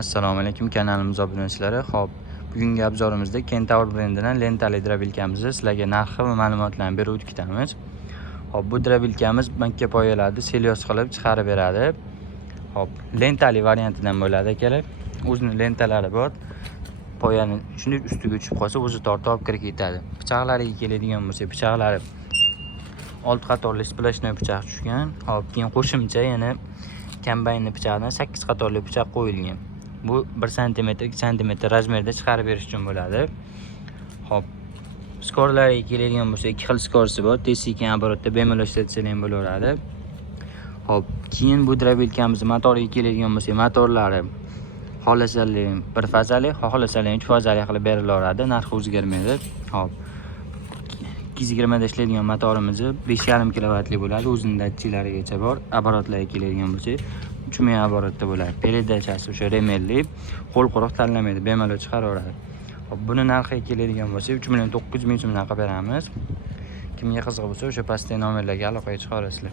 Assalomu alaykum kanalimiz obunachilari. Xo'p, bugungi obzorimizda Kentaur brendidan lentali drobilkamizni sizlarga narxi va ma'lumotlarni berib o'tamiz. Xo'p, bu drobilkamiz makka poyalarni selyos qilib chiqarib beradi. Xo'p, lentali variantidan bo'ladi akalar. O'zining lentalari bor. Poyani shuni ustiga tushib qolsa, o'zi tortib olib kirib ketadi. Pichoqlariga keladigan bo'lsa, pichoqlari old qatorli splashnoy pichoq tushgan. Xo'p, keyin qo'shimcha yana kombaynli pichoqdan 8 qatorli pichoq qo'yilgan. Bu 1 sm 2 sm razmerda chiqarib berish uchun bo'ladi. Xo'p, skorlariga keladigan bo'lsa, 2 xil skorsi bor. Tez sekin оборотda bemalol ishlatsanglar ham bo'laveradi. Xo'p, keyin bu drobilkamiz motoriga keladigan bo'lsa, motorlari xohlasanglar 1 fazali, xohlasanglar 3 fazali qilib berilaveradi. Narxi o'zgarmaydi. Xo'p, 220 da ishlaydigan motorimiz 5,5 kilovatli bo'ladi. O'zining datchiklarigacha bor. Оборотlarga keladigan bo'lsa, 3000 оборотda bo'ladi. Peredachasi o'sha remelli, qo'l quruq tanlamaydi, bemalol chiqaraveradi. Hop, buni narxiga keladigan bo'lsa, 3,9 million so'mdan qilib beramiz. Kimga qiziq bo'lsa, o'sha pastdagi nomerlarga aloqaga chiqarasizlar.